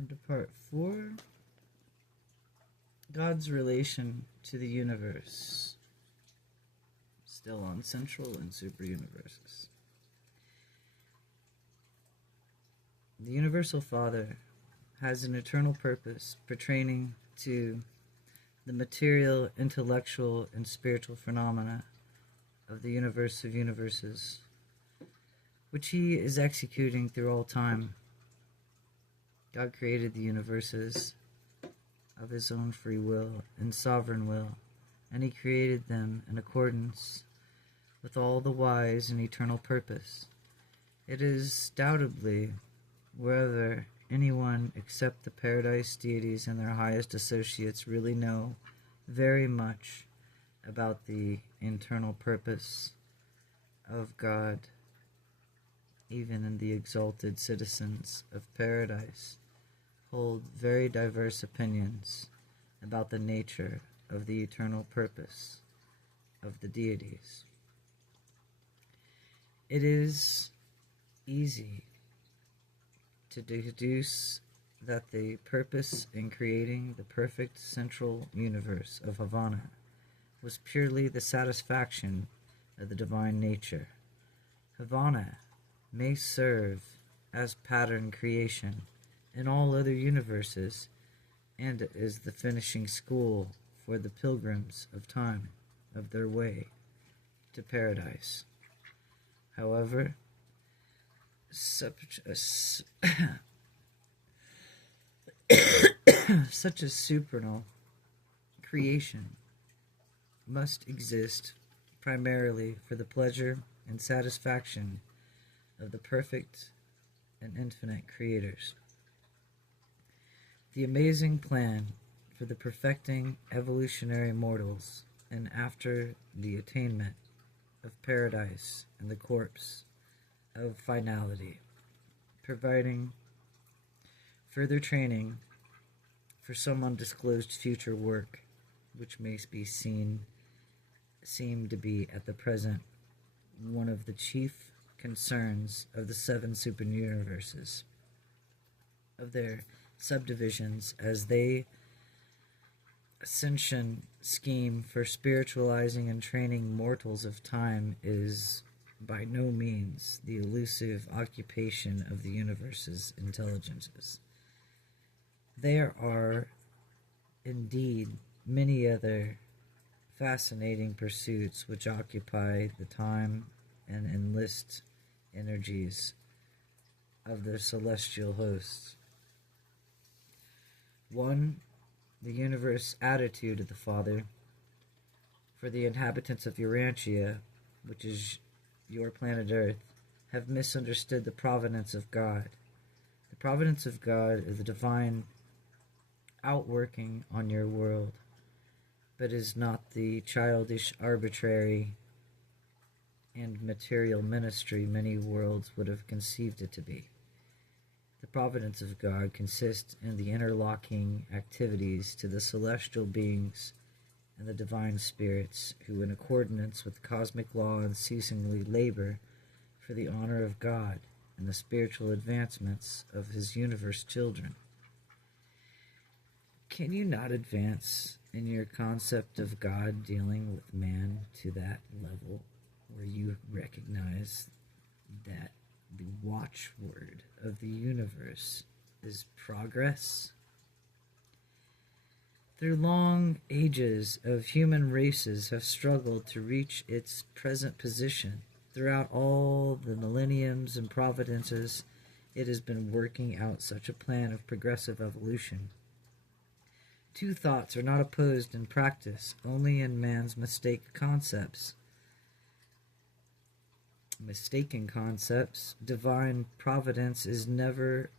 On to part 4. God's relation to the universe. Still on Central and Super Universes. The Universal Father has an eternal purpose pertaining to the material, intellectual, and spiritual phenomena of the universe of universes, which he is executing through all time. God created the universes of his own free will and sovereign will, and he created them in accordance with all the wise and eternal purpose. It is doubtably whether anyone except the paradise deities and their highest associates really know very much about the internal purpose of God, even in the exalted citizens of paradise hold very diverse opinions about the nature of the eternal purpose of the deities. It is easy to deduce that the purpose in creating the perfect central universe of Havana was purely the satisfaction of the divine nature. Havana may serve as pattern creation in all other universes, and is the finishing school for the pilgrims of time of their way to paradise. However, such a supernal creation must exist primarily for the pleasure and satisfaction of the perfect and infinite creators. The amazing plan for the perfecting evolutionary mortals, and after the attainment of paradise and the corpse of finality, providing further training for some undisclosed future work, which may be seem to be at the present one of the chief concerns of the 7 superuniverses, of their subdivisions, as they ascension scheme for spiritualizing and training mortals of time is by no means the elusive occupation of the universe's intelligences. There are indeed many other fascinating pursuits which occupy the time and enlist energies of the celestial hosts. 1. The universe attitude of the Father for the inhabitants of Urantia, which is your planet Earth, have misunderstood the providence of God. The providence of God is the divine outworking on your world, but is not the childish, arbitrary, and material ministry many worlds would have conceived it to be. The providence of God consists in the interlocking activities to the celestial beings and the divine spirits who, in accordance with cosmic law, unceasingly labor for the honor of God and the spiritual advancements of his universe children. Can you not advance in your concept of God dealing with man to that level where you recognize that the watchword of the universe is progress? Through long ages of human races have struggled to reach its present position. Throughout all the millenniums and providences, it has been working out such a plan of progressive evolution. 2 thoughts are not opposed in practice, only in man's mistaken concepts. Divine providence is never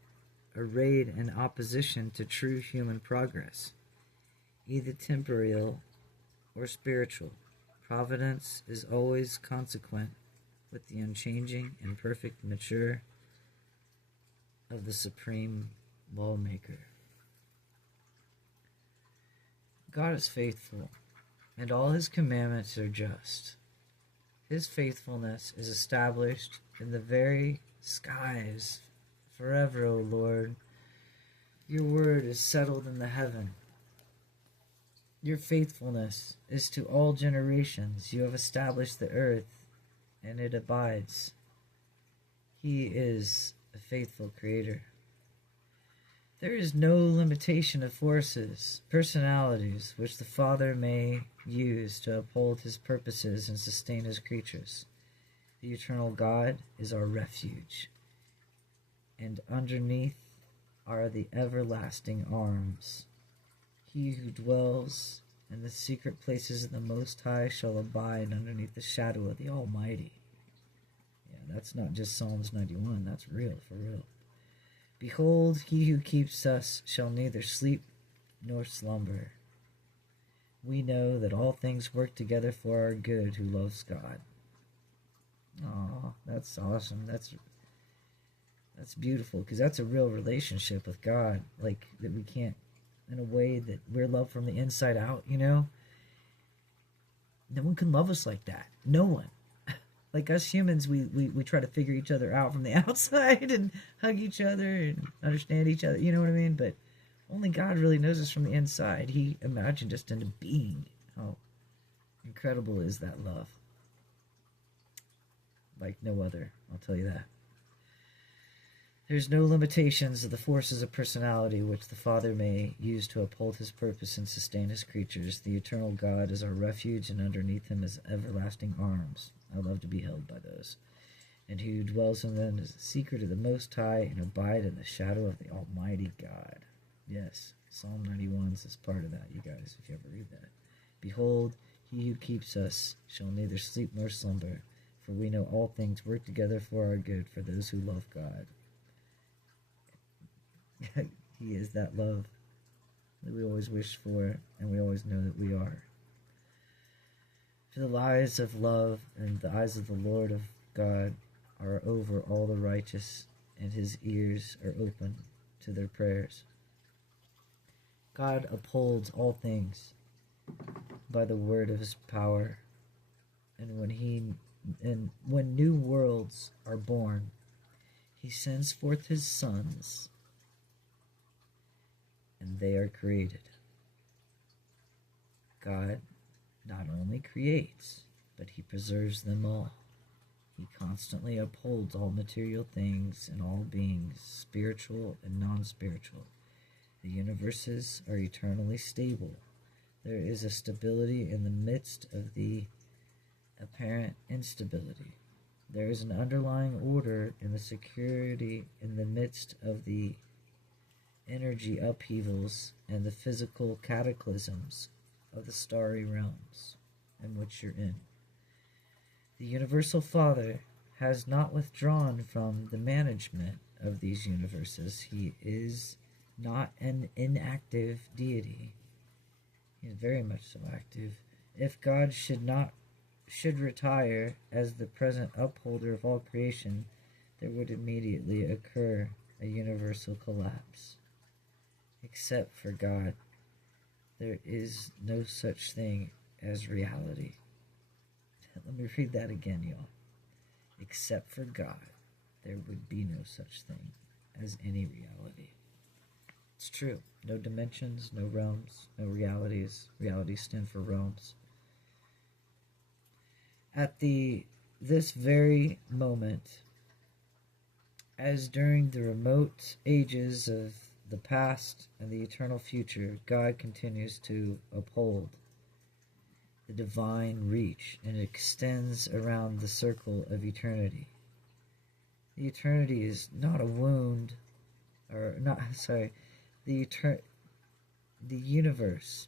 arrayed in opposition to true human progress, either temporal or spiritual. Providence is always consequent with the unchanging and perfect nature of the supreme lawmaker. God is faithful, and all his commandments are just. His faithfulness is established in the very skies forever, O Lord. Your word is settled in the heaven. Your faithfulness is to all generations. You have established the earth, and it abides. He is a faithful creator. There is no limitation of forces, personalities, which the Father may use to uphold his purposes and sustain his creatures. The eternal God is our refuge, and underneath are the everlasting arms. He who dwells in the secret places of the Most High shall abide underneath the shadow of the Almighty. Yeah, that's not just Psalms 91, that's real, for real. Behold, he who keeps us shall neither sleep nor slumber. We know that all things work together for our good who loves God. Oh, that's awesome. That's beautiful, because that's a real relationship with God, like that we can't, in a way that we're loved from the inside out, you know? No one can love us like that. No one. Like us humans, we try to figure each other out from the outside and hug each other and understand each other, you know what I mean? But only God really knows us from the inside. He imagined us into being. How incredible is that love? Like no other, I'll tell you that. There's no limitations of the forces of personality which the Father may use to uphold his purpose and sustain his creatures. The eternal God is our refuge, and underneath him is everlasting arms. I love to be held by those. And he who dwells in them is the secret of the Most High, and abide in the shadow of the Almighty God. Yes, Psalm 91 is part of that, you guys, if you ever read that. Behold, he who keeps us shall neither sleep nor slumber, for we know all things work together for our good for those who love God. He is that love that we always wish for, and we always know that we are. For the eyes of love and the eyes of the Lord of God are over all the righteous, and his ears are open to their prayers. God upholds all things by the word of his power, and when new worlds are born, he sends forth his sons, and they are created. God not only creates, but he preserves them all. He constantly upholds all material things and all beings, spiritual and non-spiritual. The universes are eternally stable. There is a stability in the midst of the apparent instability. There is an underlying order in the security in the midst of the energy upheavals and the physical cataclysms of the starry realms in which you're in. The Universal Father has not withdrawn from the management of these universes. He is not an inactive deity. He is very much so active. If God should retire as the present upholder of all creation, there would immediately occur a universal collapse. Except for God, there is no such thing as reality. Let me read that again, y'all. Except for God, there would be no such thing as any reality. It's true. No dimensions, no realms, no realities. Realities stand for realms. At this very moment, as during the remote ages of the past and the eternal future, God continues to uphold the divine reach, and it extends around the circle of eternity. The eternity is not a wound, the universe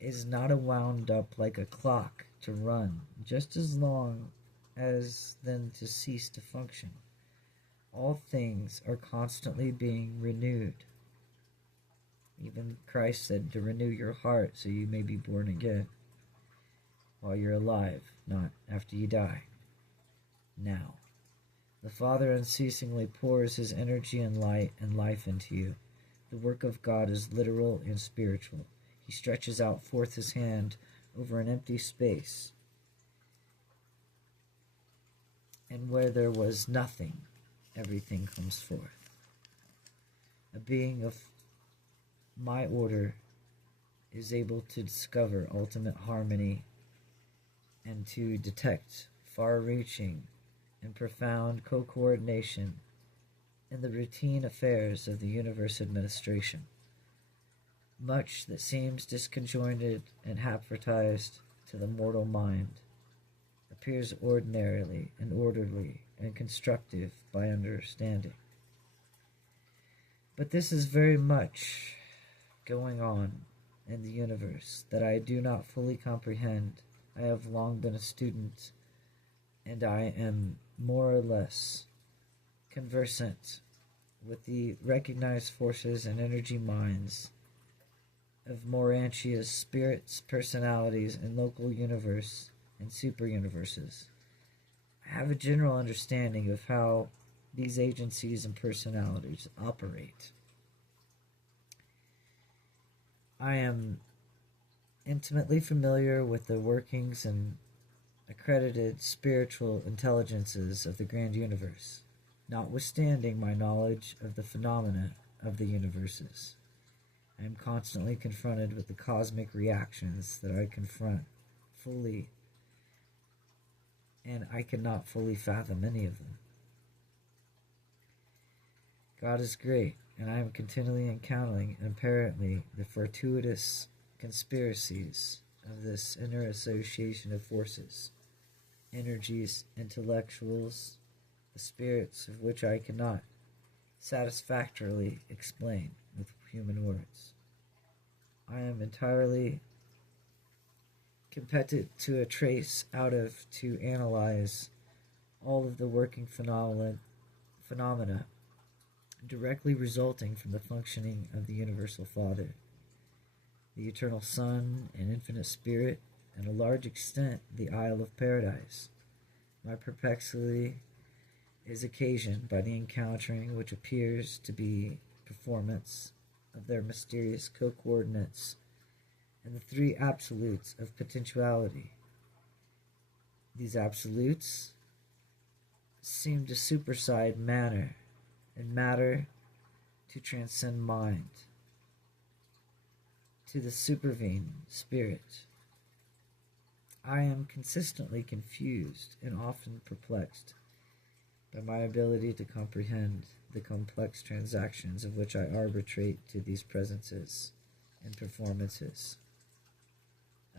is not a wound up like a clock to run just as long as then to cease to function. All things are constantly being renewed. Even Christ said to renew your heart so you may be born again while you're alive, not after you die. Now, the Father unceasingly pours his energy and light and life into you. The work of God is literal and spiritual. He stretches out forth his hand over an empty space, and where there was nothing, everything comes forth. A being of my order is able to discover ultimate harmony and to detect far-reaching and profound co-coordination in the routine affairs of the universe administration. Much that seems disconjointed and haphazardized to the mortal mind appears ordinarily and orderly and constructive by understanding. But this is very much going on in the universe that I do not fully comprehend. I have long been a student, and I am more or less conversant with the recognized forces and energy minds of Urantia's spirits, personalities, and local universe and superuniverses. I have a general understanding of how these agencies and personalities operate. I am intimately familiar with the workings and accredited spiritual intelligences of the grand universe, notwithstanding my knowledge of the phenomena of the universes. I am constantly confronted with the cosmic reactions that I confront fully, and I cannot fully fathom any of them. God is great, and I am continually encountering, apparently, the fortuitous conspiracies of this inner association of forces, energies, intellectuals, the spirits of which I cannot satisfactorily explain with human words. I am entirely competent to trace out of, to analyze all of the working phenomena directly resulting from the functioning of the Universal Father, the Eternal Son, and Infinite Spirit, and to a large extent the Isle of Paradise. My perplexity is occasioned by the encountering which appears to be performance of their mysterious co-coordinates and the three absolutes of potentiality. These absolutes seem to supersede matter, and matter to transcend mind, to the supervene spirit. I am consistently confused and often perplexed by my ability to comprehend the complex transactions of which I arbitrate to these presences and performances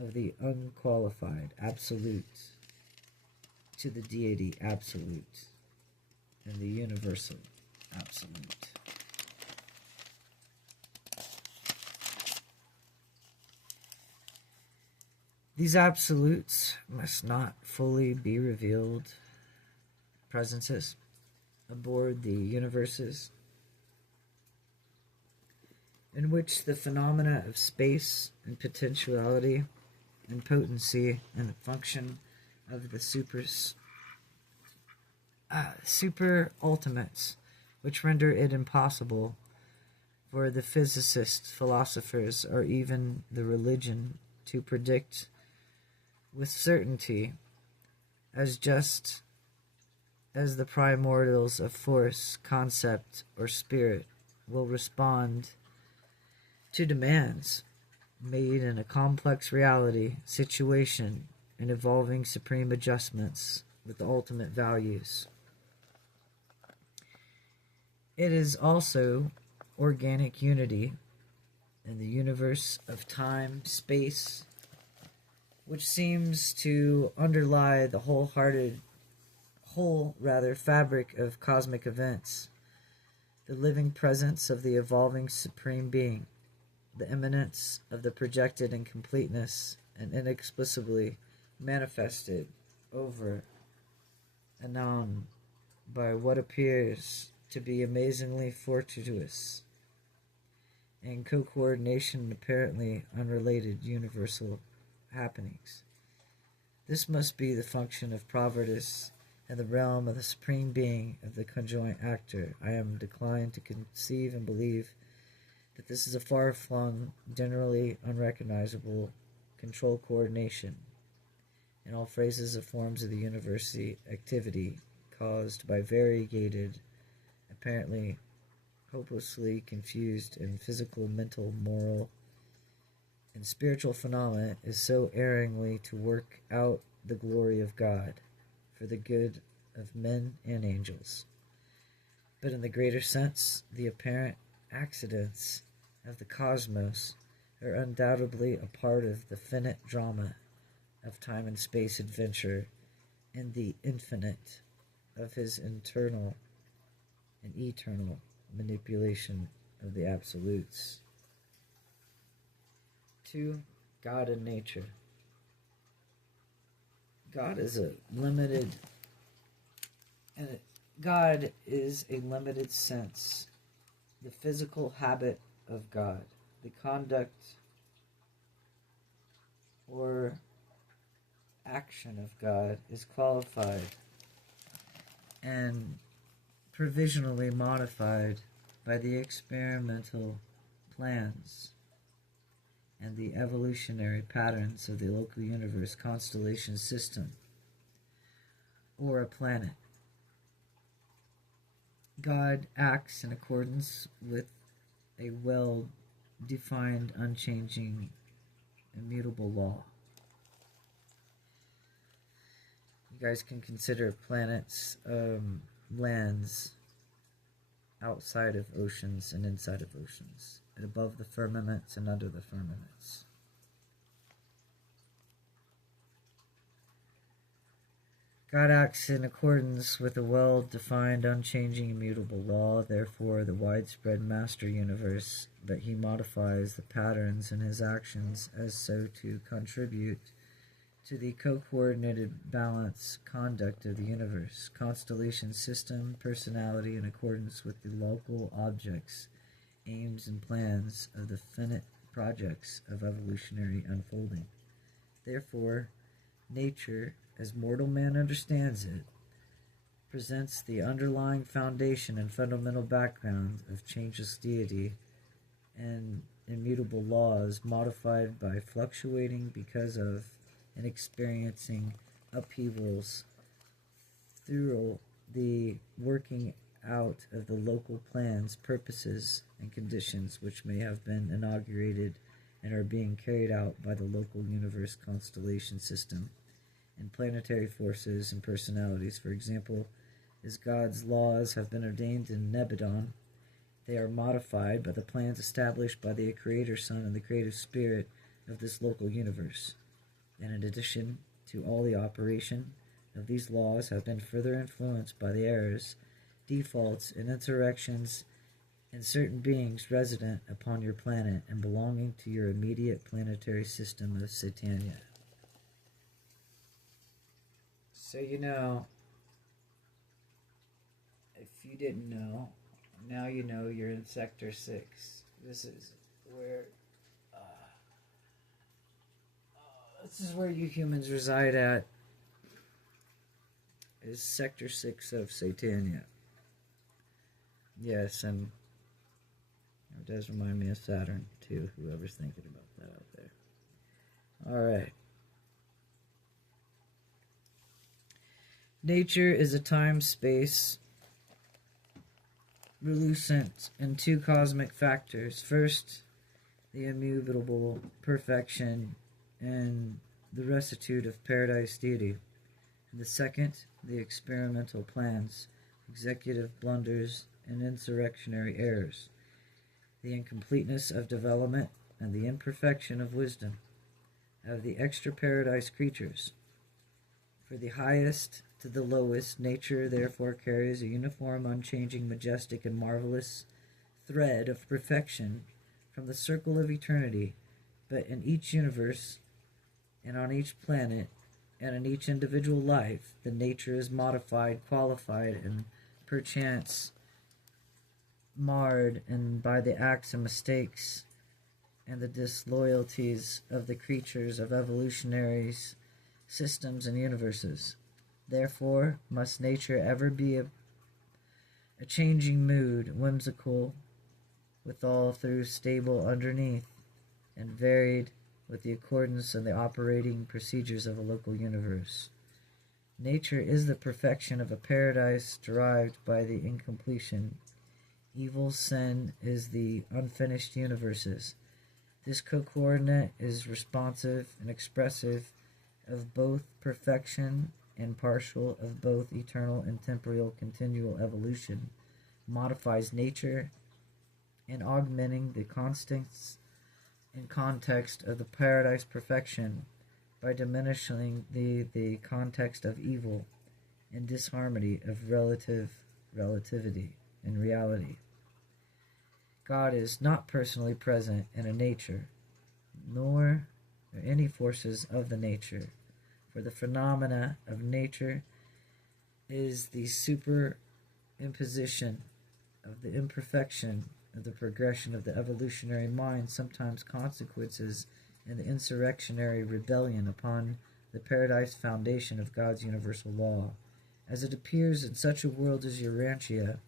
of the unqualified absolute to the deity absolute and the universal absolute. These absolutes must not fully be revealed presences aboard the universes in which the phenomena of space and potentiality and potency and the function of the super ultimates, which render it impossible for the physicists, philosophers, or even the religion to predict with certainty, as just as the primordials of force, concept, or spirit will respond to demands made in a complex reality, situation, and evolving supreme adjustments with the ultimate values. It is also organic unity in the universe of time, space, which seems to underlie the whole fabric of cosmic events, the living presence of the evolving supreme being, the immanence of the projected incompleteness and inexplicably manifested over and on by what appears to be amazingly fortuitous and co-coordination in apparently unrelated universal happenings. This must be the function of Providence and the realm of the supreme being of the conjoint actor. I am declined to conceive and believe that this is a far-flung, generally unrecognizable control coordination in all phases of forms of the university activity caused by variegated, apparently hopelessly confused in physical, mental, moral, and spiritual phenomena is so erringly to work out the glory of God for the good of men and angels. But in the greater sense, the apparent accidents of the cosmos are undoubtedly a part of the finite drama of time and space adventure and the infinite of his internal and eternal manipulation of the absolutes. 2. God and nature. God is a limited sense, the physical habit of God, the conduct or action of God is qualified and provisionally modified by the experimental plans and the evolutionary patterns of the local universe constellation system or a planet. God acts in accordance with a well-defined, unchanging, immutable law. You guys can consider planets, lands outside of oceans and inside of oceans, and above the firmaments and under the firmaments. God acts in accordance with a well-defined, unchanging, immutable law, therefore the widespread master universe, but he modifies the patterns in his actions as so to contribute to the co-coordinated balance conduct of the universe, constellation system, personality in accordance with the local objects, aims, and plans of the finite projects of evolutionary unfolding. Therefore, nature, as mortal man understands it, presents the underlying foundation and fundamental background of changeless deity and immutable laws modified by fluctuating because of and experiencing upheavals through the working out of the local plans, purposes, and conditions which may have been inaugurated and are being carried out by the local universe constellation system and planetary forces and personalities. For example, as God's laws have been ordained in Nebadon, they are modified by the plans established by the Creator Son and the Creative Spirit of this local universe. And in addition to all the operation of these laws have been further influenced by the errors, defaults, and insurrections in certain beings resident upon your planet and belonging to your immediate planetary system of Satania. So you know, if you didn't know, now you know you're in Sector 6. This is where you humans reside at, is Sector 6 of Satania. Yes, and it does remind me of Saturn, too, whoever's thinking about that out there. Alright. Nature is a time-space relucent in two cosmic factors. First, the immutable perfection and the rectitude of paradise deity. And the second, the experimental plans, executive blunders, and insurrectionary errors, the incompleteness of development and the imperfection of wisdom of the extra-paradise creatures. For the highest to the lowest, nature therefore carries a uniform, unchanging, majestic, and marvelous thread of perfection from the circle of eternity, but in each universe and on each planet and in each individual life, the nature is modified, qualified, and perchance marred and by the acts and mistakes and the disloyalties of the creatures of evolutionary systems and universes. Therefore, must nature ever be a changing mood, whimsical, withal through stable underneath, and varied with the accordance of the operating procedures of a local universe. Nature is the perfection of a paradise derived by the incompletion, Evil sin is the unfinished universes. This co-coordinate is responsive and expressive of both perfection and partial of both eternal and temporal continual evolution, modifies nature, and augmenting the constants and context of the paradise perfection by diminishing the context of evil and disharmony of relativity and reality. God is not personally present in a nature, nor any forces of the nature, for the phenomena of nature is the superimposition of the imperfection of the progression of the evolutionary mind, sometimes consequences in the insurrectionary rebellion upon the paradise foundation of God's universal law. As it appears in such a world as Urantia,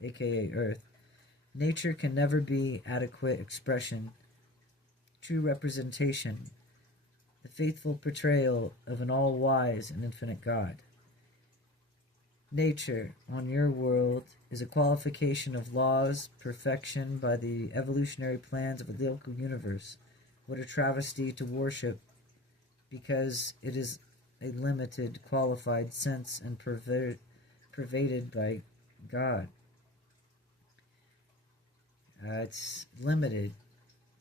aka Earth, nature can never be adequate expression, true representation, the faithful portrayal of an all-wise and infinite God. Nature, on your world, is a qualification of laws, perfection by the evolutionary plans of a local universe. What a travesty to worship, because it is a limited, qualified sense and pervaded by God. It's limited,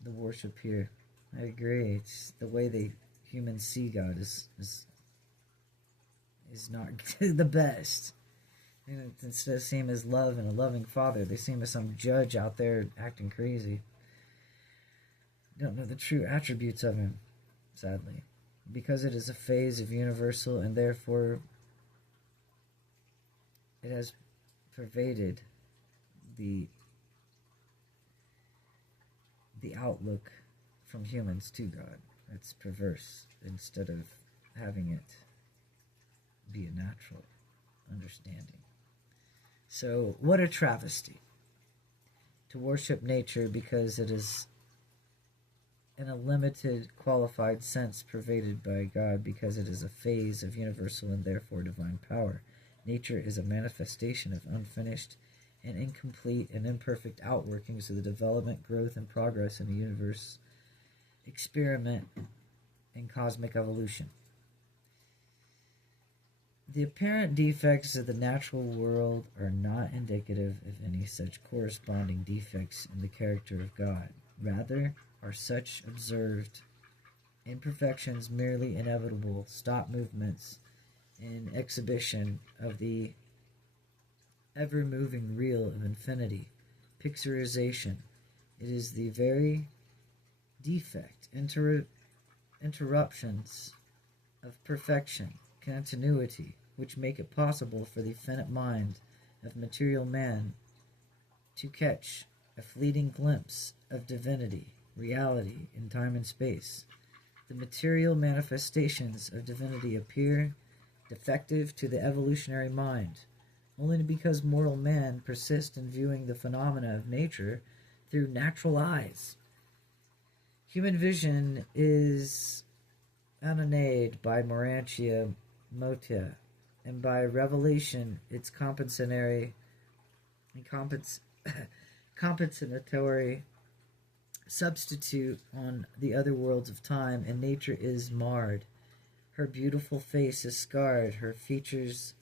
the worship here. I agree. It's the way the humans see God is not the best. And instead of seeing him as love and a loving father, they see him as some judge out there acting crazy. Don't know the true attributes of him, sadly. Because it is a phase of universal and therefore it has pervaded the outlook from humans to God. It's perverse instead of having it be a natural understanding. So, what a travesty to worship nature because it is in a limited, qualified sense pervaded by God, because it is a phase of universal and therefore divine power. Nature is a manifestation of unfinished and incomplete and imperfect outworkings of the development, growth, and progress in the universe, experiment, and cosmic evolution. The apparent defects of the natural world are not indicative of any such corresponding defects in the character of God. Rather, are such observed imperfections merely inevitable stop movements and exhibition of the ever-moving reel of infinity, picturization. It is the very defect, interruptions of perfection, continuity, which make it possible for the finite mind of material man to catch a fleeting glimpse of divinity, reality in time and space. The material manifestations of divinity appear defective to the evolutionary mind, only because mortal man persists in viewing the phenomena of nature through natural eyes. Human vision is unanayed by Urantia motia, and by revelation its compensatory substitute on the other worlds of time, and nature is marred. Her beautiful face is scarred, her features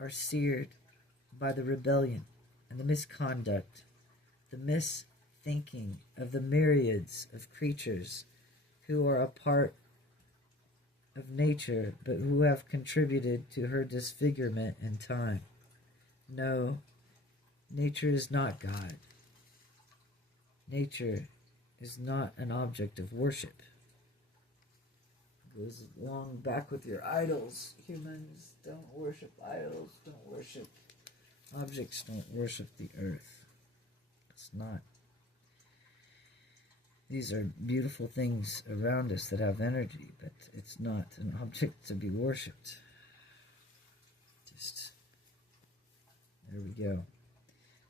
are seared by the rebellion and the misconduct, the misthinking of the myriads of creatures who are a part of nature, but who have contributed to her disfigurement in time. No, nature is not God. Nature is not an object of worship. It goes along back with your idols. Humans don't worship idols, don't worship objects, don't worship the earth. It's not. These are beautiful things around us that have energy, but it's not an object to be worshipped. Just, there we go.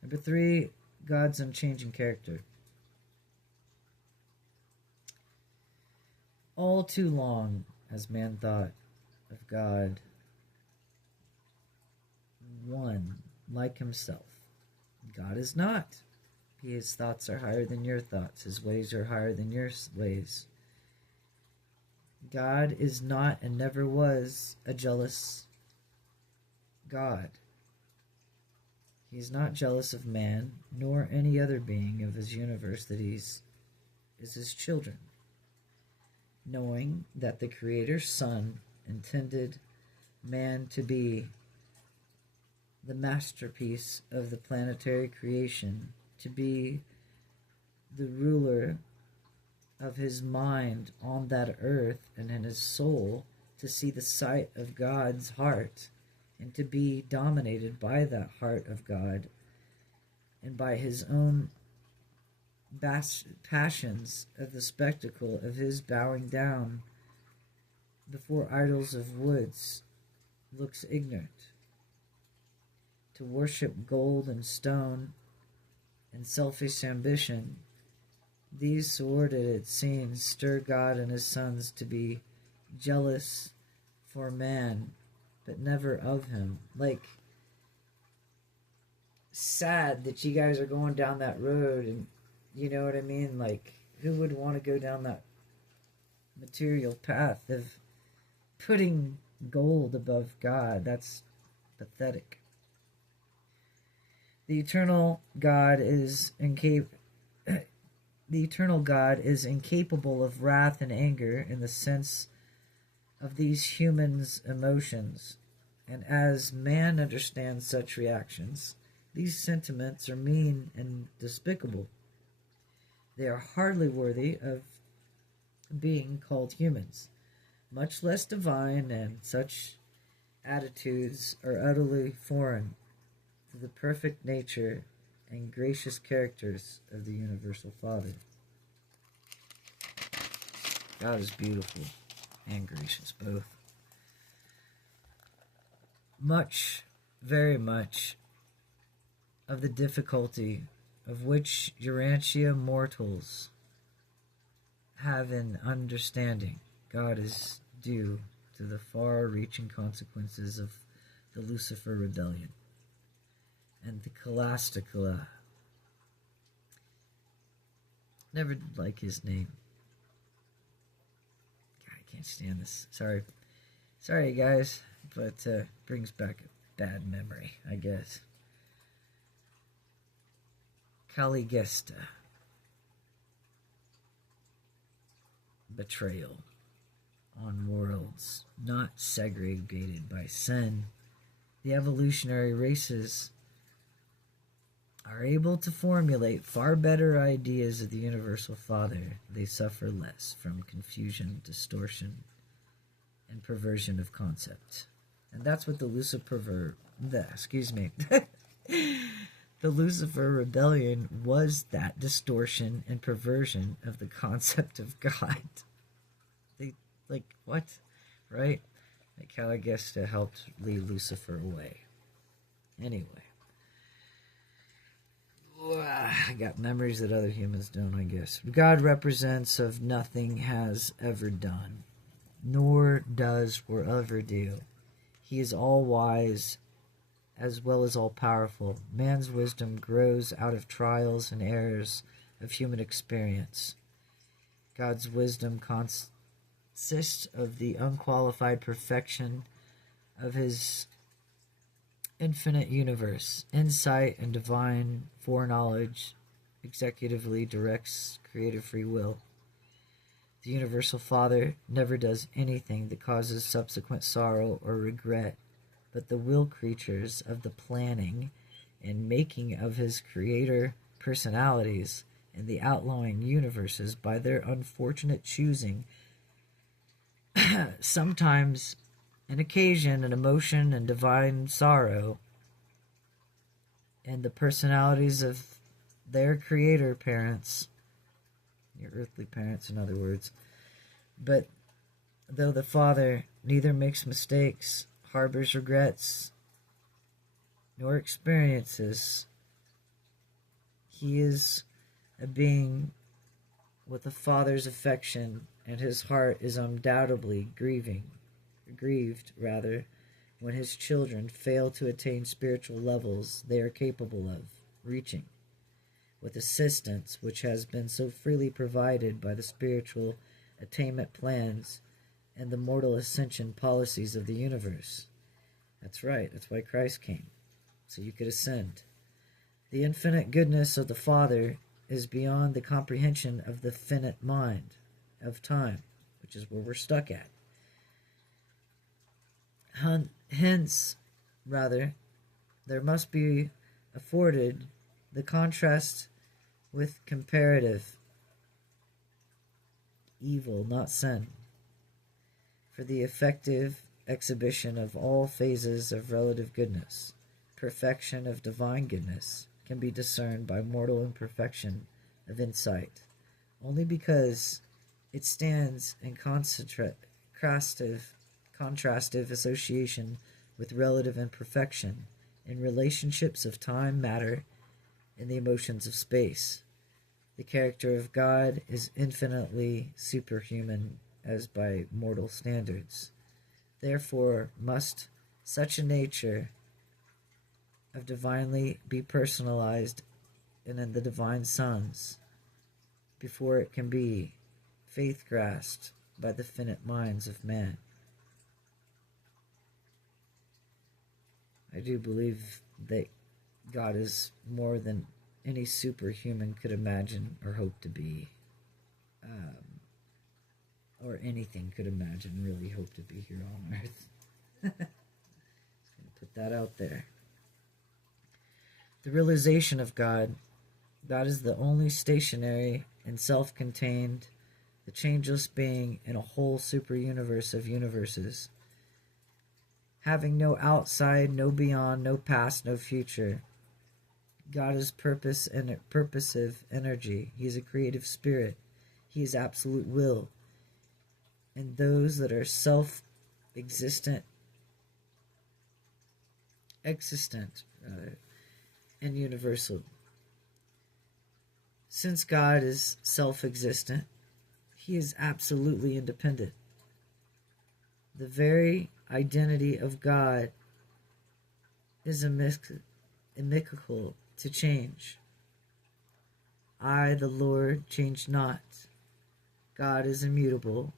Number 3, God's unchanging character. All too long has man thought of God one like himself, God is not. His thoughts are higher than your thoughts. His ways are higher than your ways. God is not and never was a jealous God. He is not jealous of man, nor any other being of his universe that is his children. Knowing that the Creator's Son intended man to be the masterpiece of the planetary creation, to be the ruler of his mind on that earth and in his soul, to see the sight of God's heart and to be dominated by that heart of God and by his own passions of the spectacle of his bowing down before idols of woods looks ignorant. To worship gold and stone and selfish ambition, these sordid scenes stir God and his sons to be jealous for man, but never of him. Like, sad that you guys are going down that road, and you know what I mean? Like, who would want to go down that material path of putting gold above God? That's pathetic. The eternal God is incapable of wrath and anger in the sense of these humans' emotions, and as man understands such reactions, these sentiments are mean and despicable. They are hardly worthy of being called humans, much less divine, and such attitudes are utterly foreign to the perfect nature and gracious characters of the Universal Father. God is beautiful and gracious, both. Much, very much, of the difficulty of which Urantia mortals have in understanding God is due to the far-reaching consequences of the Lucifer rebellion and the Calasticula. Never did like his name. God, I can't stand this. Sorry, guys, but brings back a bad memory, I guess. Caligesta. Betrayal on worlds not segregated by sin. The evolutionary races are able to formulate far better ideas of the Universal Father. They suffer less from confusion, distortion, and perversion of concept. And that's what the Lucifer the Lucifer rebellion was, that distortion and perversion of the concept of God. They, like, what? Right? Like, Caligesta helped lead Lucifer away. Anyway. I got memories that other humans don't, I guess. God represents of nothing has ever done, nor does or ever do. He is all-wise as well as all-powerful. Man's wisdom grows out of trials and errors of human experience. God's wisdom consists of the unqualified perfection of his infinite universe. Insight and divine foreknowledge executively directs creative free will. The Universal Father never does anything that causes subsequent sorrow or regret, but the will creatures of the planning and making of his creator personalities and the outlawing universes by their unfortunate choosing sometimes an occasion, an emotion, and divine sorrow, and the personalities of their creator parents, your earthly parents, in other words. But though the Father neither makes mistakes, harbors regrets, nor experiences, he is a being with a father's affection, and his heart is undoubtedly grieved when his children fail to attain spiritual levels they are capable of. reaching, with assistance which has been so freely provided by the spiritual attainment plans and the mortal ascension policies of the universe. That's right, that's why Christ came, so you could ascend. The infinite goodness of the Father is beyond the comprehension of the finite mind of time, which is where we're stuck at. Hence, there must be afforded the contrast with comparative evil, not sin, for the effective exhibition of all phases of relative goodness. Perfection of divine goodness can be discerned by mortal imperfection of insight, only because it stands in contrastive association with relative imperfection in relationships of time, matter, and the emotions of space. The character of God is infinitely superhuman as by mortal standards. Therefore must such a nature of divinely be personalized in the divine sons before it can be faith grasped by the finite minds of man. I do believe that God is more than any superhuman could imagine or hope to be, or anything could imagine, really hope to be here on earth. Just going to put that out there. The realization of God is the only stationary and self-contained, the changeless being in a whole superuniverse of universes, having no outside, no beyond, no past, no future. God is purpose and purposive energy. He is a creative spirit. He is absolute will. And those that are existent, and universal. Since God is self-existent, he is absolutely independent. The very identity of God is inimical to change. I, the Lord, change not. God is immutable,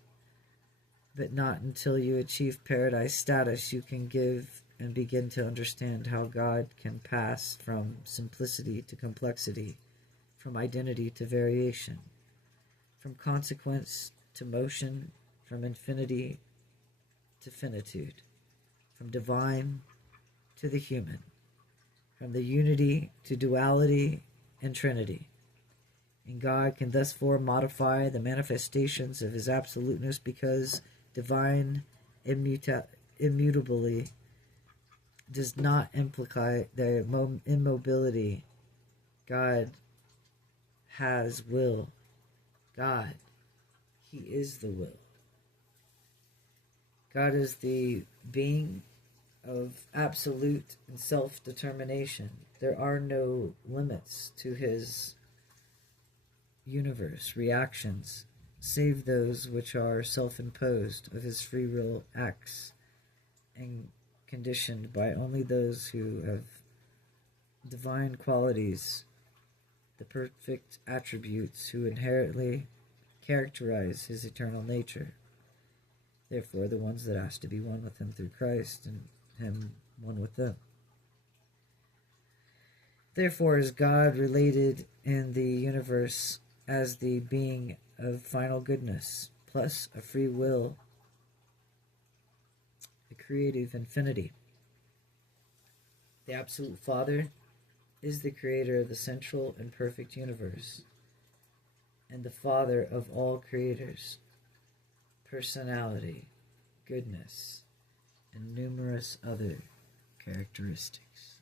but not until you achieve paradise status you can give and begin to understand how God can pass from simplicity to complexity, from identity to variation, from consequence to motion, from infinity to finitude, from divine to the human, from the unity to duality and trinity. And God can thus far modify the manifestations of his absoluteness because divine immutably does not imply their immobility. God has will. God, he is the will. God is the being of absolute and self-determination. There are no limits to his universe reactions, save those which are self-imposed of his free will acts and conditioned by only those who have divine qualities, the perfect attributes who inherently characterize his eternal nature. Therefore, the ones that ask to be one with him through Christ and him one with them. Therefore is God related in the universe as the being of final goodness, plus a free will, the creative infinity. The Absolute Father is the creator of the central and perfect universe, and the Father of all creators, personality, goodness, and numerous other characteristics.